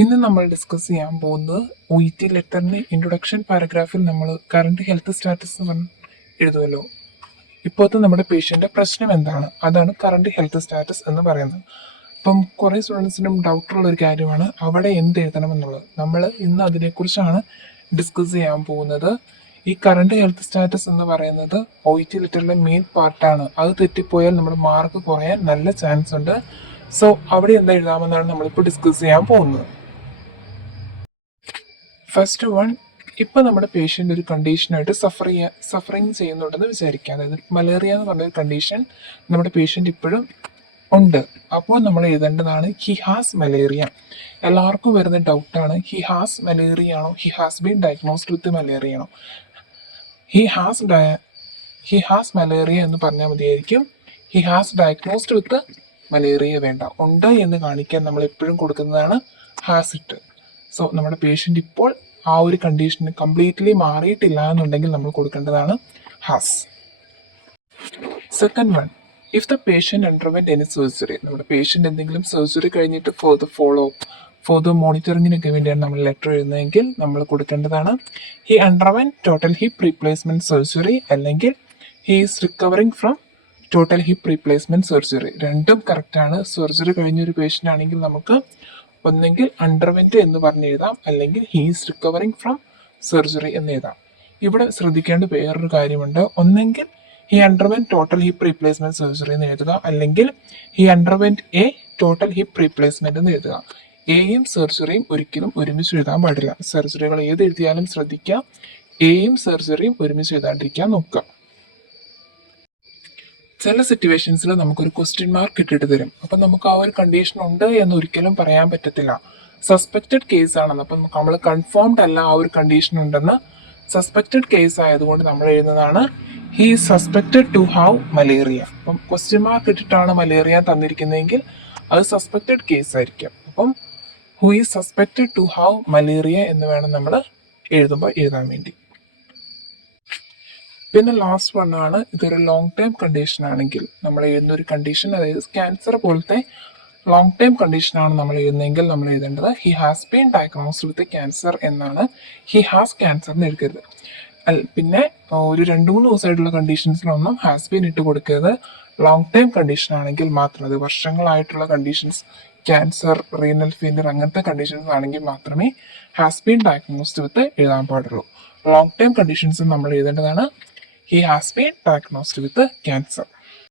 ഇന്ന് നമ്മൾ ഡിസ്കസ് ചെയ്യാൻ പോകുന്നത് OET ലെറ്ററിന്റെ ഇൻട്രൊഡക്ഷൻ പാരഗ്രാഫിൽ നമ്മൾ കറണ്ട് ഹെൽത്ത് സ്റ്റാറ്റസ് എന്ന് പറഞ്ഞ് എഴുതുമല്ലോ. ഇപ്പോഴത്തെ നമ്മുടെ പേഷ്യൻ്റെ പ്രശ്നം എന്താണ്, അതാണ് കറണ്ട് ഹെൽത്ത് സ്റ്റാറ്റസ് എന്ന് പറയുന്നത്. അപ്പം കുറേ സ്റ്റുഡൻസിനും ഡൗട്ടുള്ള ഒരു കാര്യമാണ് അവിടെ എന്ത് എഴുതണമെന്നുള്ളത്. നമ്മൾ ഇന്ന് അതിനെക്കുറിച്ചാണ് ഡിസ്കസ് ചെയ്യാൻ പോകുന്നത്. ഈ കറണ്ട് ഹെൽത്ത് സ്റ്റാറ്റസ് എന്ന് പറയുന്നത് OET ലെറ്ററിലെ മെയിൻ പാർട്ടാണ്. അത് തെറ്റിപ്പോയാൽ നമ്മുടെ മാർക്ക് കുറയാൻ നല്ല ചാൻസ് ഉണ്ട്. സോ അവിടെ എന്താ എഴുതാമെന്നാണ് നമ്മളിപ്പോൾ ഡിസ്കസ് ചെയ്യാൻ പോകുന്നത്. ഫസ്റ്റ് വൺ, ഇപ്പം നമ്മുടെ പേഷ്യൻ്റ് ഒരു കണ്ടീഷനായിട്ട് സഫറിങ് ചെയ്യുന്നുണ്ടെന്ന് വിചാരിക്കുക. അതായത് മലേറിയ എന്ന് പറഞ്ഞൊരു കണ്ടീഷൻ നമ്മുടെ പേഷ്യൻ്റ് ഇപ്പോഴും ഉണ്ട്. അപ്പോൾ നമ്മൾ എഴുതേണ്ടതാണ് ഹി ഹാസ് മലേറിയ. എല്ലാവർക്കും വരുന്ന ഡൗട്ടാണ് ഹി ഹാസ് മലേറിയ ആണോ, he has been diagnosed with malaria ആണോ. ഹി ഹാസ് മലേറിയ എന്ന് പറഞ്ഞാൽ മതിയായിരിക്കും. He has diagnosed with malaria വേണ്ട, ഉണ്ട് എന്ന് കാണിക്കാൻ നമ്മൾ എപ്പോഴും കൊടുക്കുന്നതാണ് ഹാസ് ഇട്ട്. സോ നമ്മുടെ പേഷ്യൻ്റ് ഇപ്പോൾ ആ ഒരു കണ്ടീഷന് കംപ്ലീറ്റ്ലി മാറിയിട്ടില്ല എന്നുണ്ടെങ്കിൽ നമ്മൾ കൊടുക്കേണ്ടതാണ് has. Second one, if the patient underwent any surgery. നമ്മുടെ പേഷ്യൻ്റ് എന്തെങ്കിലും സർജറി കഴിഞ്ഞിട്ട് ഫോർദർ മോണിറ്ററിങ്ങിനൊക്കെ വേണ്ടിയാണ് നമ്മൾ ലെറ്റർ എഴുതുന്നതെങ്കിൽ നമ്മൾ കൊടുക്കേണ്ടതാണ് he underwent total hip replacement surgery, അല്ലെങ്കിൽ he is recovering from total hip replacement surgery. രണ്ടും കറക്റ്റാണ്. സർജറി കഴിഞ്ഞൊരു പേഷ്യൻ്റ് ആണെങ്കിൽ നമുക്ക് ഒന്നെങ്കിൽ അണ്ടർവെന്റ് എന്ന് പറഞ്ഞ് എഴുതാം, അല്ലെങ്കിൽ he is recovering from surgery എന്ന് എഴുതാം. ഇവിടെ ശ്രദ്ധിക്കേണ്ട വേറൊരു കാര്യമുണ്ട്. ഒന്നെങ്കിൽ he underwent total hip replacement surgery എന്ന് എഴുതുക, അല്ലെങ്കിൽ he underwent A total hip replacement എന്ന് എഴുതുക. എയും സർജറിയും ഒരിക്കലും ഒരുമിച്ച് എഴുതാൻ പാടില്ല. സർജറികൾ ഏത് എഴുതിയാലും ശ്രദ്ധിക്കുക, എയും സർജറിയും ഒരുമിച്ച് എഴുതാണ്ടിരിക്കാൻ നോക്കുക. ചില സിറ്റുവേഷൻസിൽ നമുക്കൊരു ക്വസ്റ്റ്യൻ മാർക്ക് ഇട്ടിട്ട് തരും. അപ്പം നമുക്ക് ആ ഒരു കണ്ടീഷൻ ഉണ്ട് എന്ന് ഒരിക്കലും പറയാൻ പറ്റത്തില്ല. സസ്പെക്റ്റഡ് കേസ് ആണെന്ന്, അപ്പം നമ്മൾ കൺഫേംഡ് അല്ല ആ ഒരു കണ്ടീഷൻ ഉണ്ടെന്ന്. സസ്പെക്റ്റഡ് കേസ് ആയതുകൊണ്ട് നമ്മൾ എഴുതുന്നതാണ് he suspected to have malaria. അപ്പം ക്വസ്റ്റ്യൻ മാർക്ക് ഇട്ടിട്ടാണ് മലേറിയ തന്നിരിക്കുന്നതെങ്കിൽ അത് സസ്പെക്റ്റഡ് കേസ് ആയിരിക്കും. അപ്പം who is suspected to have malaria എന്ന് വേണം നമ്മൾ എഴുതുമ്പോൾ എഴുതാൻ വേണ്ടി. പിന്നെ ലാസ്റ്റ് വൺ ആണ്, ഇതൊരു ലോങ് ടൈം കണ്ടീഷൻ ആണെങ്കിൽ നമ്മൾ എഴുതുന്ന ഒരു കണ്ടീഷൻ, അതായത് ക്യാൻസർ പോലത്തെ ലോങ് ടൈം കണ്ടീഷനാണ് നമ്മൾ എഴുതുന്നതെങ്കിൽ നമ്മൾ എഴുതേണ്ടത് he has been diagnosed with cancer എന്നാണ്. ഹി ഹാസ് ക്യാൻസർ എന്ന് എഴുതരുത്. പിന്നെ ഒരു 2-3 ദിവസമായിട്ടുള്ള കണ്ടീഷൻസിലൊന്നും ഹാസ് ബീൻ ഇട്ട് കൊടുക്കരുത്. ലോങ് ടൈം കണ്ടീഷൻ ആണെങ്കിൽ മാത്രം, അത് വർഷങ്ങളായിട്ടുള്ള കണ്ടീഷൻസ്, ക്യാൻസർ, റീനൽ ഫെയിലിയർ അങ്ങനത്തെ കണ്ടീഷൻസ് ആണെങ്കിൽ മാത്രമേ ഹാസ് ബീൻ ഡയഗ്നോസ്ഡ് വിത്ത് എഴുതാൻ പാടുള്ളൂ. ലോങ് ടൈം കണ്ടീഷൻസ് നമ്മൾ എഴുതേണ്ടതാണ് he has been diagnosed with cancer.